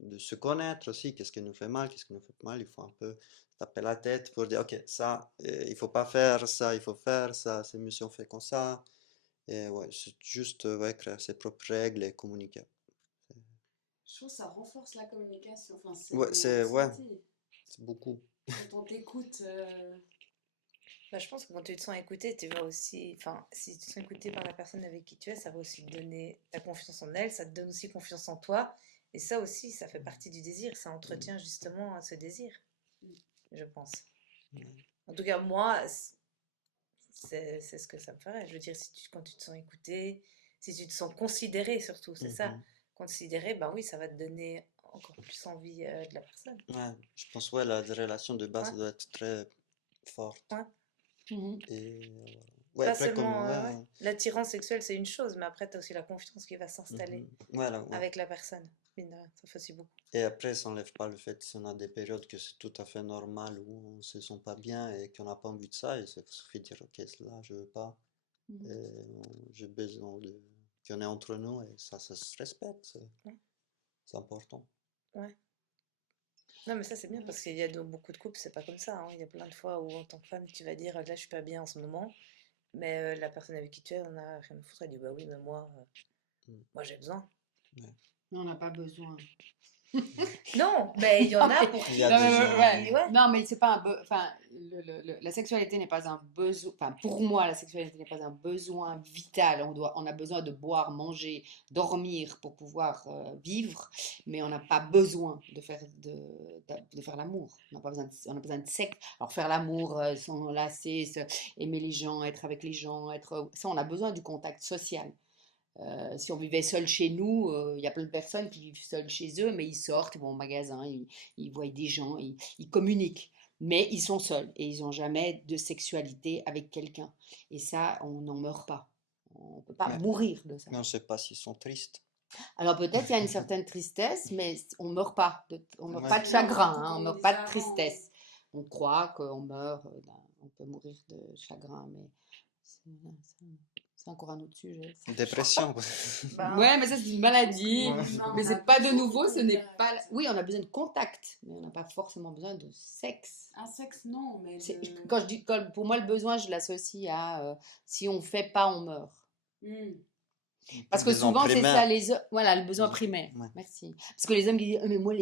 de se connaître aussi, qu'est-ce qui nous fait mal, qu'est-ce qui nous fait pas mal, il faut un peu taper la tête pour dire ok, ça il faut pas faire, ça il faut faire, ça c'est mieux si on fait comme ça. Et ouais, c'est juste ouais, créer ses propres règles et communiquer. Je trouve que ça renforce la communication. Enfin, c'est Ouais, mon ouais, ressenti. c'est beaucoup. Quand on t'écoute, Bah, je pense que quand tu te sens écouté, tu vas aussi, enfin, si tu te sens écouté par la personne avec qui tu es, ça va aussi te donner ta confiance en elle, ça te donne aussi confiance en toi, et ça aussi, ça fait partie du désir, ça entretient justement ce désir, je pense. En tout cas, moi, c'est ce que ça me ferait. Je veux dire, quand tu te sens écouté, si tu te sens considéré surtout, c'est ça. Mhm. Considéré, ben oui, ça va te donner encore plus envie de la personne. Ouais, je pense ouais, la relation de base Ouais, doit être très forte. ouais. Mhm. Et ouais, Pas après comme seulement, ouais, ouais. L'attirance sexuelle, c'est une chose, mais après, tu as aussi la confiance qui va s'installer voilà, ouais. avec la personne. Mine de rien, ça fait aussi beaucoup. Et après, ça n'enlève pas le fait si on a des périodes que c'est tout à fait normal où on se sent pas bien et qu'on n'a pas envie de ça, et ça suffit de dire ok, là je veux pas, Mhm. et j'ai besoin de qu'on est entre nous et ça se respecte, Ouais. c'est important. Ouais. Non, mais ça, c'est bien parce qu'il y a beaucoup de couples, c'est pas comme ça, hein. Il y a plein de fois où, en tant que femme, tu vas dire là, je suis pas bien en ce moment, mais la personne avec qui tu es, on a rien à foutre. Elle dit bah oui, mais moi j'ai besoin. Ouais. On n'a pas besoin. Non, mais il y en a pour Il qui. y a Non, des mais, gens, Ouais. non, mais c'est pas un enfin, la sexualité n'est pas un besoin. Enfin, pour moi, la sexualité n'est pas un besoin vital. On a besoin de boire, manger, dormir pour pouvoir vivre, mais on n'a pas besoin de faire l'amour. On n'a pas besoin on a besoin de sexe. Alors faire l'amour, s'enlacer, aimer les gens, être avec les gens, ça, on a besoin du contact social. Si on vivait seul chez nous, il y a plein de personnes qui vivent seules chez eux, mais ils sortent, ils vont au magasin, ils voient des gens, ils communiquent. Mais ils sont seuls et ils n'ont jamais de sexualité avec quelqu'un. Et ça, on n'en meurt pas. On ne peut pas mais mourir de ça. on ne sait pas s'ils sont tristes. Alors peut-être il y a une certaine tristesse, mais on meurt pas. On meurt pas Ouais. de chagrin, Non, hein, on comme on meurt pas disait de avant. tristesse. On croit qu'on meurt, on peut mourir de chagrin, mais c'est encore un autre sujet. Ça. Dépression. Ben, Ouais, mais ça c'est une maladie. Ouais. Mais c'est pas de nouveau, ce n'est pas. Oui, on a besoin de contact, mais on n'a pas forcément besoin de sexe. Un sexe, non, mais Quand je dis, pour moi, le besoin, je l'associe à si on fait pas, on meurt. Parce que Besoin souvent, c'est ça, primaire. les hommes. Voilà, le besoin primaire. Ouais. Merci. Parce que les hommes qui disent, mais moi,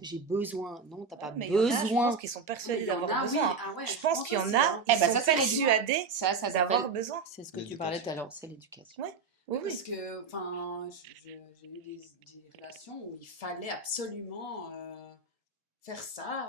j'ai besoin. Non, t'as pas mais il y en a, je besoin. pense qu'ils sont persuadés il y en d'avoir a, oui. besoin. Ah ouais, Je je pense pense qu'il y en aussi, a, hein. ils Eh ben, sont ça, c'est persuadés Ça d'avoir s'appelle. besoin. C'est ce que tu parlais tout à l'heure, c'est l'éducation. Ouais. Oui, Parce oui. que, enfin, j'ai eu des relations où il fallait absolument faire ça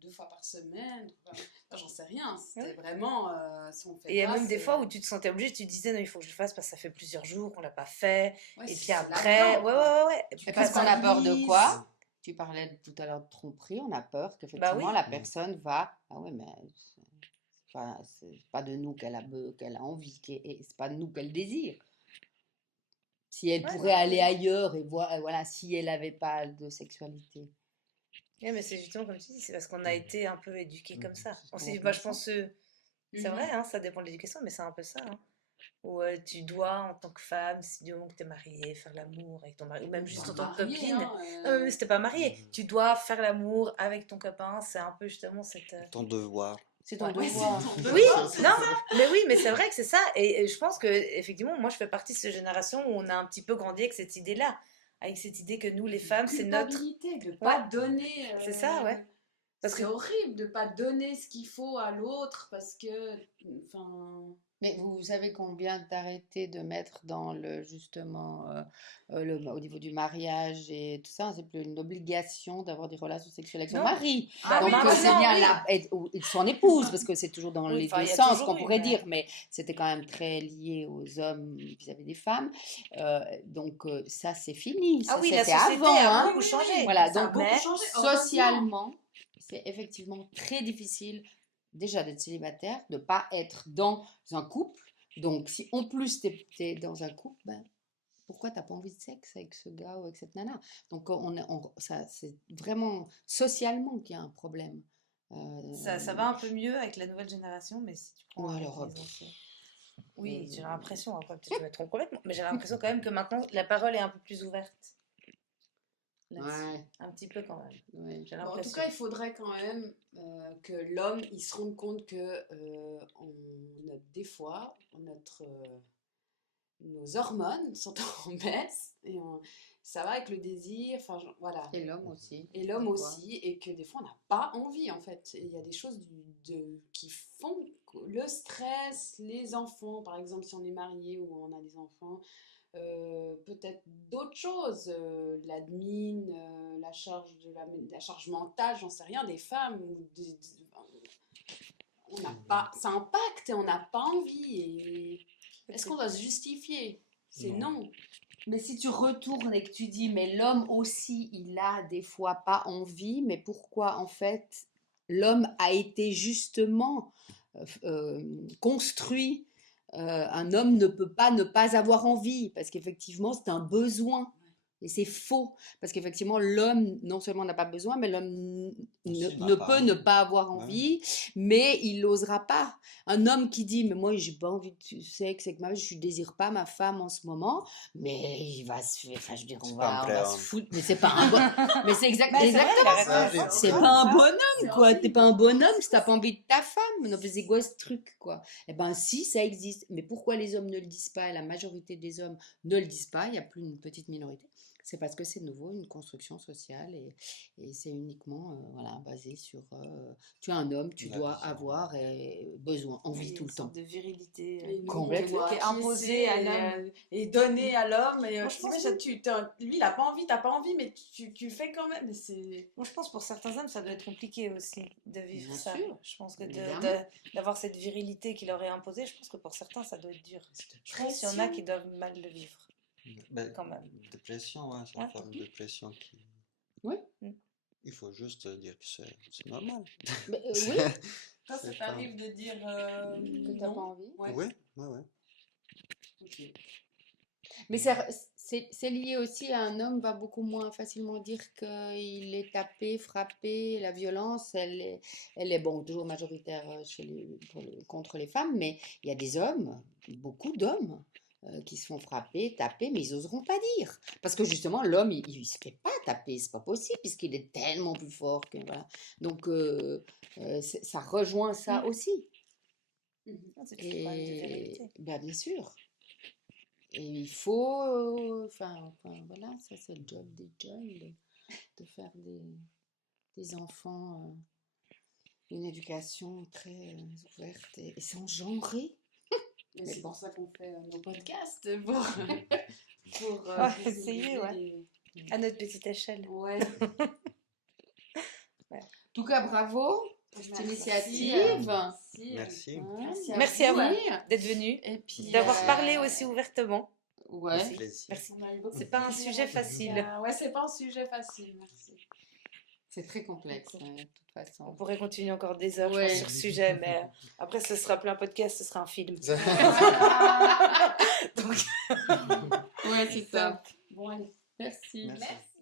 2 fois par semaine. Enfin, j'en sais rien. C'était Ouais. vraiment, si on fait Et il y a pas, même des c'est- fois où tu te sentais obligé, tu te disais non, il faut que je le fasse parce que ça fait plusieurs jours qu'on l'a pas fait. Ouais, Et c'est puis après, là-dedans, ouais, quoi. ouais. Et Parce parce qu'on a peur de culpabilises. quoi? Tu parlais tout à l'heure de tromperie, on a peur Bah qu'effectivement oui. la personne va. Ah ouais, mais c'est pas de nous qu'elle a envie, et c'est pas de nous qu'elle désire. Si elle Ouais, pourrait non, aller mais... ailleurs et voir, voilà, si elle n'avait pas de sexualité. Ouais, mais c'est justement comme tu dis, c'est parce qu'on a été un peu éduqués comme ça. C'est Aussi, complètement je pense que c'est Mhm. vrai, hein, ça dépend de l'éducation, mais c'est un peu ça. Hein. Où tu dois, en tant que femme, si du moment que tu es mariée, faire l'amour avec ton mari, ou même juste Pas en tant que mariée, copine. hein, Non, mais même si t'es pas mariée, tu dois faire l'amour avec ton copain. C'est un peu justement cette. Ton devoir. C'est ton Ouais. Ouais, c'est devoir. ton Oui, devoir. non, mais oui, mais c'est vrai que c'est ça. Et je pense que effectivement, moi, je fais partie de cette génération où on a un petit peu grandi avec cette idée-là, avec cette idée que nous, les femmes, c'est notre. Culpabilité de Ouais, pas donner. c'est ça, ouais. Parce C'est que horrible de pas donner ce qu'il faut à l'autre parce que, enfin, Mais vous savez combien d'arrêtés de mettre dans justement, au niveau du mariage et tout ça, c'est plus une obligation d'avoir des relations sexuelles avec son non, mari. bah Donc c'est maintenant, bien oui. ou son épouse, parce que c'est toujours dans Oui, les enfin, deux il y a sens toujours qu'on eu, pourrait mais dire, mais c'était quand même très lié aux hommes vis-à-vis des femmes. Donc ça c'est fini, ah ça oui, la c'était société avant, a hein. beaucoup changé. Voilà, ça a donc beaucoup Mais changé, heureusement. socialement, c'est effectivement très difficile déjà d'être célibataire, de ne pas être dans un couple. Donc, si en plus tu es dans un couple, ben, pourquoi tu n'as pas envie de sexe avec ce gars ou avec cette nana? Donc, ça, c'est vraiment socialement qu'il y a un problème. ça va un peu mieux avec la nouvelle génération, mais si tu prends Ou avec alors, les anciens. Oui, j'ai l'impression, après peut-être que je me trompe complètement, mais j'ai l'impression quand même que maintenant la parole est un peu plus ouverte là-dessus. ouais, Un petit peu quand même, ouais. j'ai Bon, en tout l'impression. cas, il faudrait quand même que l'homme il se rende compte que des fois, nos hormones sont en baisse et ça va avec le désir, enfin voilà. Et l'homme aussi. Et l'homme Parfois. aussi, et que des fois on n'a pas envie en fait. Et il y a des choses qui font que le stress, les enfants, par exemple si on est marié ou on a des enfants, peut-être d'autres choses, l'admin, la charge la charge mentale, j'en sais rien, des femmes, on n'a pas, ça impacte et on n'a pas envie. Et est-ce qu'on doit se justifier? C'est non. Mais si tu retournes et que tu dis, mais l'homme aussi, il a des fois pas envie, mais pourquoi en fait l'homme a été justement construit, un homme ne peut pas ne pas avoir envie, parce qu'effectivement c'est un besoin. Et c'est faux, parce qu'effectivement, l'homme, non seulement n'a pas besoin, mais l'homme ne peut ne pas avoir envie, mais il n'osera pas. Un homme qui dit, mais moi, j'ai pas envie de sexe avec ma femme, je ne désire pas ma femme en ce moment, mais il va se faire, enfin, je veux dire, on va se foutre, mais c'est pas un bon, mais c'est Bah, c'est vrai, il a exactement raison. ça. C'est pas un bonhomme, quoi. T'es pas un bonhomme si t'as pas envie de ta femme. Non, mais c'est quoi ce truc, quoi? Eh ben, si, ça existe. Mais pourquoi les hommes ne le disent pas et la majorité des hommes ne le disent pas? Il n'y a plus une petite minorité. C'est parce que c'est nouveau, une construction sociale et c'est uniquement voilà, basé sur tu es un homme, tu dois avoir besoin, envie tout le temps. De virilité Et Complètement. qui est imposée à l'homme. et donnée à l'homme. Et Moi, je pense que- lui, il n'a pas envie, t'as pas envie, mais tu fais quand même. Mais c'est... Moi, je pense pour certains hommes, ça doit être compliqué aussi de vivre Bien ça. sûr, Je pense que évidemment. d'avoir cette virilité qui leur est imposée, je pense que pour certains, ça doit être dur. Je pense qu'il y en a pression. qui doivent mal le vivre, Ben, quand même. dépression, ouais, c'est une Ouais. forme de pression qui. Oui. Il faut juste dire que c'est normal. Mais, oui, Toi, ça C'est pas- t'arrive de dire que t'as pas non. envie. Ouais. Oui, ouais. Ok. Mais c'est lié aussi à un homme va beaucoup moins facilement dire qu'il est tapé, frappé. La violence, elle est bon, toujours majoritaire contre les femmes, mais il y a des hommes, beaucoup d'hommes, qui se font frapper, taper, mais ils n'oseront pas dire. Parce que justement, l'homme, il ne se fait pas taper, c'est pas possible, puisqu'il est tellement plus fort que voilà. Donc, ça rejoint ça aussi. Non, c'est toujours pas une virilité. Bah, bien sûr. Et il faut, enfin, voilà, ça c'est le job des jeunes, de faire des enfants une éducation très ouverte et sans genrer. Mais Mais c'est bon. pour ça qu'on fait nos podcasts, pour Essayer, sensibiliser ouais. À notre petite échelle. Ouais. En tout cas, bravo pour cette Merci, initiative. Merci. Hein, Merci à vous ouais. d'être venu, Et puis, d'avoir parlé aussi ouvertement. Ouais. Avec plaisir. Merci. On a eu beaucoup C'est de pas un plaisir sujet en tout facile. cas. Ouais, c'est pas un sujet facile, merci. C'est très complexe, de toute On façon. pourrait continuer encore des heures je Ouais. pense, sur ce sujet, mais après ce sera plus un podcast, ce sera un film. Donc, Ouais, c'est ça. Bon, allez. Merci. Merci. Merci.